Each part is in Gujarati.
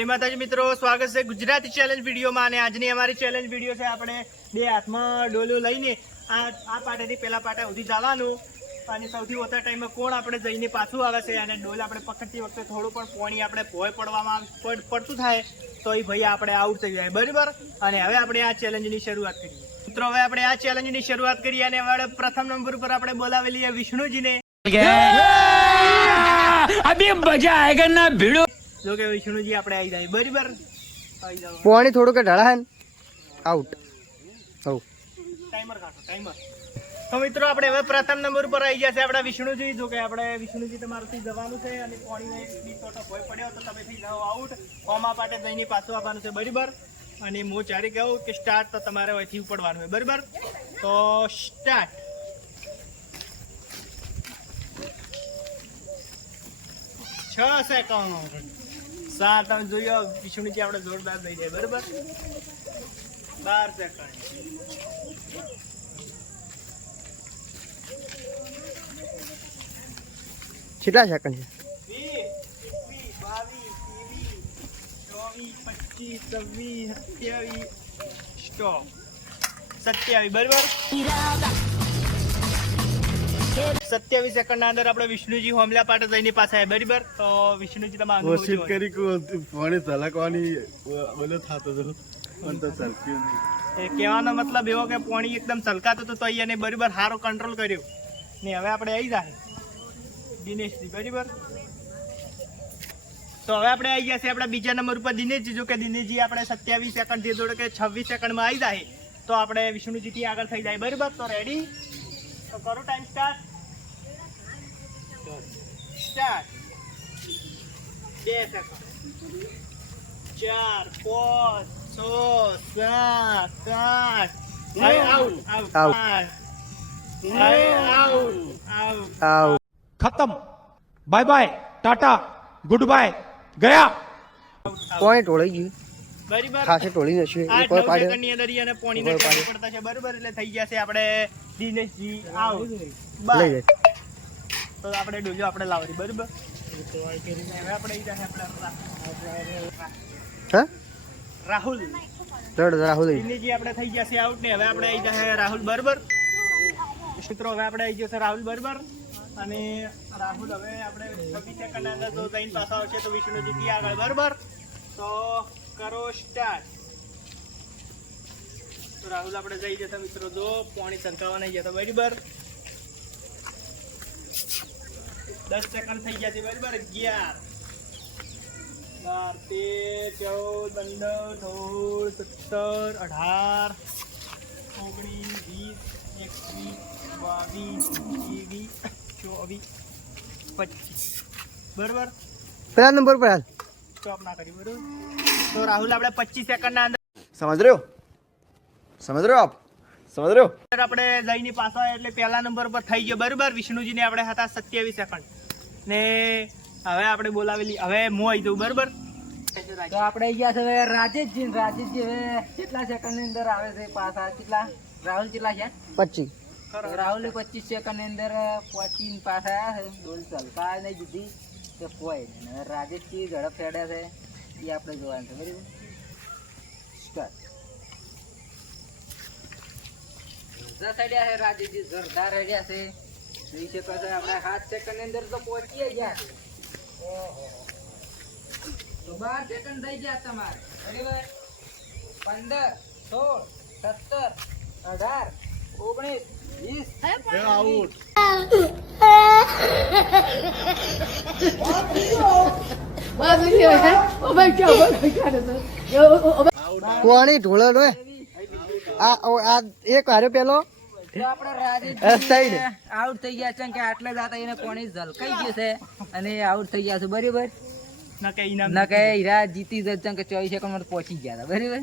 જય માતાજી મિત્રો, સ્વાગત છે ગુજરાતી ચેલેન્જ વિડીયોમાં। અને આજની અમારી ચેલેન્જ વિડીયો છે આપણે બે હાથમાં ડોલું લઈને આ પાટેથી પેલા પાટા સુધી જવાનું અને સૌથી ઓછા ટાઈમમાં કોણ આપણે જઈને પાછું આવે છે અને ડોલ આપણે પકડતી વખતે થોડું પણ પાણી આપણે ભોય પડતું થાય તો એ ભાઈ આપણે આઉટ થઈ જાય, બરાબર। અને હવે આપણે આ ચેલેન્જની શરૂઆત કરીએ મિત્રો। હવે આપણે આ ચેલેન્જની શરૂઆત કરીએ અને હવે પ્રથમ નંબર ઉપર આપણે બોલાવેલી છે વિષ્ણુજીને। अभी मजा आएगा ना भिड़ो। जो के विष्णुजी આપણે આવી જાય, બરાબર। આવી જાવ પાણી થોડું કે ઢળા હે આઉટ હો ટાઈમર કાઢો ટાઈમર। તો મિત્રો આપણે હવે પ્રથમ નંબર ઉપર આવી ગયા છે આપણા વિષ્ણુજી। જો કે આપણે વિષ્ણુજી તમારાથી જવાનું છે અને પાણીનો એક બી ટોટો ભોય પડ્યો તો તમે થઈ જાઓ આઉટ। કોમા પાટે જઈને પાછું આવવાનું છે, બરાબર। અને હું ચારી કહું કે સ્ટાર્ટ તો તમારે અહીંથી ઉપડવાનું હોય, બરાબર। તો સ્ટાર્ટ। 6 સેકન્ડ 7 તમે જોયો વિષ્ણુજી આપણે જોરદાર દઈ દે, બરાબર। 12 સેકન્ડ કેટલા સેકન્ડ છે? 20 21 22 23 24 25 27 સ્ટોપ 27, બરાબર। 27 સેકન્ડ ના અંદર આપણે વિષ્ણુજી હોમલા પાટે જઈને પાછા આવ્યા, બરાબર। તો વિષ્ણુજી તમે કોશિશ કરી કે પાણી તલકવાની ઓલો થતો હતો પણ તો સરક્યું નહીં। કહેવાનો મતલબ એવો કે પાણી એકદમ છલકાતું હતું તો એને બરાબર સારો કંટ્રોલ કર્યો ને હવે આપણે આવી જાય દિનેશજી, બરાબર। તો હવે આપણે આવી ગયા છે આપણા બીજા નંબર ઉપર દિનેશજી। જો કે દિનેશજી આપણે 27 સેકન્ડ થી જોડે કે 26 સેકન્ડમાં આવી જાય તો આપણે વિષ્ણુજીથી આગળ થઈ જાય, બરાબર। તો રેડી, તો કરો time start. 2 second 4 5 6 7 8 out out खत्म, बाय बाय, टाटा, गुड बाय, गया। પાણી ઢોળાઈ ગયું, બરાબર। ખાસે ઢોળી નશે આ કોઈ 9 પાડ્યો સેકન્ડની અંદર ઈ અને પોણીને ટેકો પડતા છે, બરાબર। એટલે થઈ ગયા છે આપણે દિનેશજી આઉટ, લઈ બાય। જાય તો આપણે ડોલ્યો આપણે લાવરી, બરાબર। હવે આપણે ઈ જાહે આપણે હા રાહુલ રડ રાહુલ દિનેશજી આપણે થઈ ગયા છે આઉટ ને હવે આપણે આવી જાહે રાહુલ, બરાબર। મિત્રો હવે આપણે આવી ગયો છે રાહુલ, બરાબર। અને રાહુલ હવે આપણે 26 સેકન્ડ અંદર જો જઈને પાછો આવશે તો વિષ્ણુજી થી આગળ, બરાબર। તો કરો સ્ટાર્ટ। તો રાહુલ આપણે જઈ જતા મિત્રો, જો પાણી સરકાવવા નહીં જતા, બરાબર। 10 સેકન્ડ થઈ ગયા છે, બરાબર। 11 12 13 14 15 16 17 18 19 20 21 24 25, બરાબર। પેલા નંબર પર હાલ સ્ટોપ ના કરી, બરાબર। તો રાહુલ આપણે 25 સેકન્ડ ના અંદર સમજ રહ્યો આપ સમજ રહ્યો આપણે જઈને પાછા એટલે પહેલા નંબર પર થઈ ગયો, બરાબર। વિષ્ણુજીને આપણે હતા 27 સેકન્ડ ને હવે આપણે બોલાવેલી હવે હું આવી જઉં, બરાબર। તો આપણે ગયા છે હવે રાજેશજી હવે કેટલા સેકન્ડ ની અંદર આવે છે પાછા? કેટલા રાહુલ કેટલા છે? 25 રાહુલ 25 સેકન્ડ ની અંદર પહોંચીને પાછા આવ્યા છે। ડોલ ચલકા નહીં દીધી કે કોઈ નહીં। હવે રાજેશજી ઝડપ ફેડ્યા છે એ આપણે જોવાનું છે, બરાબર। સ્ટાર્ટ। જસડ્યા છે રાજેશજી, જોરદાર રેડ્યા છે। જોઈ શકો છો આપણે 7 સેકન્ડ ની અંદર તો પહોંચી ગયા છે। ઓહો, તો 12 સેકન્ડ થઈ ગયા તમારે, બરાબર। 15 16 17 18 19 20 આઉટ પાણી ઢોળાનો આ એક હારે પેલો તો આપણે સાઈડ. રાજેશજી આઉટ થઈ ગયા છે કે આટલે જ હતા એને કોણી ઝલકાઈ ગયું છે અને આઉટ થઈ ગયા છે, બરાબર। ના કે ઇનામ ના કે હીરા જીતી જશે કે 24 સેકન્ડમાં પહોંચી ગયા હતા, બરાબર।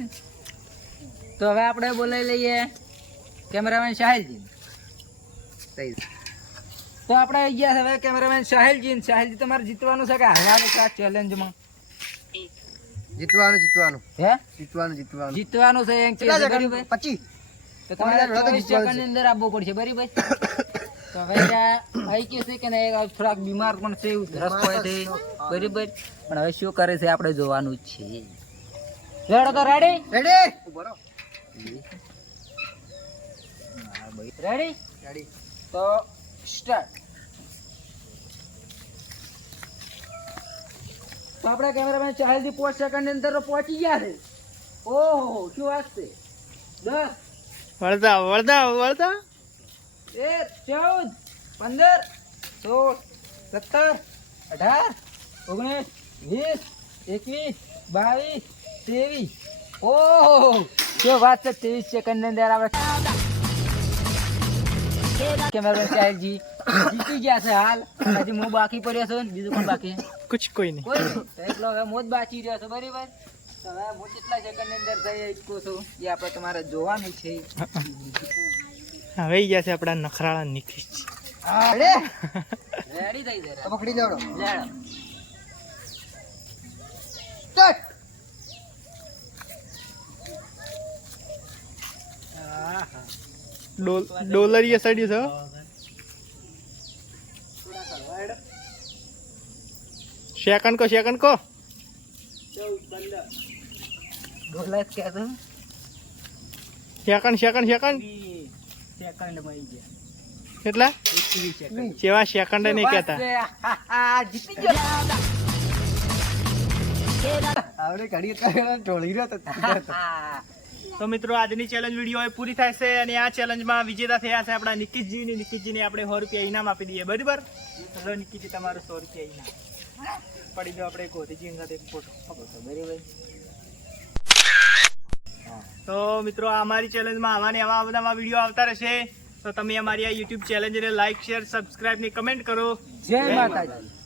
તો હવે આપણે બોલાવી લઈએ કેમેરામેન સાહિલજી। સહી છે। તો આપણે આવી ગયા છે હવે કેમેરામેન સાહિલજી। સાહિલજી તમારે જીતવાનું છે કે હારવાનું છે આ ચેલેન્જમાં? જીતવાનું હે જીતવાનું જીતવાનું છે એમ છે, બરાબર। 25 તો તમારે 24 સેકન્ડ ની અંદર આવવું પડશે, બરાબર। તો તો હવે આઈ કે છે કે નહીં થોડાક બીમાર પણ છે ઉધરસ પડે છે બરાબર પણ હવે શું કરે છે આપણે જોવાનું જ છે રેડો તો રેડી રેડી તો સ્ટાર્ટ તો આપણા કેમેરામેન 4 થી 5 સેકન્ડ ની અંદર પહોંચી ગયા છે ઓહો શું વાત છે 10 વળતા વળતા વળતા 14 15 16 17 18 19 20 21 22 23 ઓહો શું વાત છે 23 સેકન્ડ ની અંદર આપણે કેમેરામેન સાહેબજી જીતી ગયા છે હાલ હજી હું બાકી પડ્યો છું ને બીજું પણ બાકી છે કુછ કોઈ નહીં કોઈ નહીં. તો એકલો હવે મોજ બાકી રહ્યો છે બરાબર તો હવે હું કેટલા સેકન્ડ ની અંદર જઈ શકું છું એ આપણે તમારે જોવાનું છે હવે ઈ ગયા છે આપણા નખરાળા નીકળી રેડી થઈ જાય પકડી લેવડો લેડો ડોલરીએ સડ્યું છે હો. સેકન્ડ કો બોલા જ કહેતો સેકન્ડ સેકન્ડ માં ગયા કેટલા જેવા સેકન્ડ નહીં કહેતા જીતી ગયો આવડે ઘડી ઢોળી રહ્યો તો તો મિત્રો આજની ચેલેન્જ વિડીયો હવે પૂરી થાય છે અને આ ચેલેન્જમાં વિજેતા થયા છે આપણા નિકિતજીને આપણે 100 રૂપિયા ઇનામ આપી દઈએ બરાબર ચલો નિકિતજી તમારો 100 રૂપિયા ઇનામ પડી ગયો આપણે ગોધીજી સાથે એક ફોટો બરાબર તો મિત્રો આ અમારી ચેલેન્જમાં આવા બધા વિડીયો આવતા રહેશે તો તમે અમારી આ યુટ્યુબ ચેલેન્જને લાઈક શેર સબસ્ક્રાઇબ ની કમેન્ટ કરો જય માતાજી